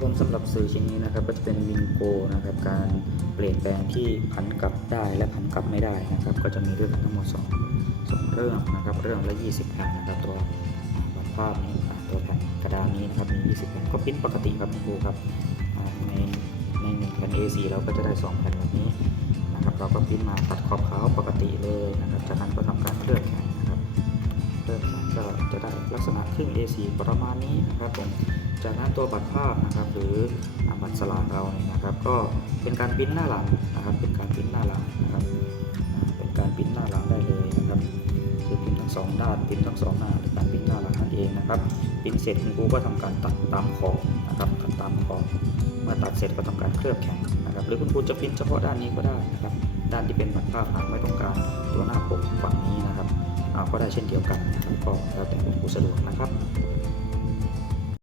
ผมสำหรับสื่อชิ้นนี้นะครับก็จะเป็นวินโกนะครับการเปลี่ยนแปลงที่ผันกลับได้และผันกลับไม่ได้นะครับ ก็จะมีด้วยกันทั้งหมด2สองเรื่องนะครับ เรื่องละ 20แผ่นนะครับตัวบัตรภาพนี้ตัวแผ่นกระดานนี้นะครับมี20แผ่นก็พิมพ์ปกติครับคุณครูครับในในหนึ่งแผ่น A4 เราก็จะได้ 2 แผ่นแบบนี้นะครับ เราก็พิมพ์มาตัดขอบขาวปกติเลยนะครับจากนั้นก็ทำการเคลือบแข็งนะครับเริ่มจากก็จะได้ลักษณะครึ่ง A4 ประมาณนี้นะครับผม จากนั้นตัวบัตรภาพนะครับ หรืออาบัตรสลากเราเนี่ยนะครับ ก็เป็นการปริ้นหน้าหลังนะครับ เป็นการปริ้นหน้าหลังนะครับ เป็นการปริ้นหน้าหลังได้เลยนะครับคือปริ้นทั้งสองด้านปริ้นทั้งสองหน้าหรือการปริ้นหน้าหลังนั่นเองนะครับปริ้นเสร็จคุณครูก็ทำการตัดตามขอบนะครับตัดตามขอบเมื่อตัดเสร็จก็ทำการเคลือบแข็งนะครับ หรือคุณครูจะปริ้นเฉพาะด้านนี้ก็ได้นะครับ ด้านที่เป็นบัตรภาพหากไม่ต้องการตัวหน้าปกฝั่งนี้นะครับก็ได้เช่นเดียวกันนะครับก็แล้วแต่คุณครูสะดวกนะครับ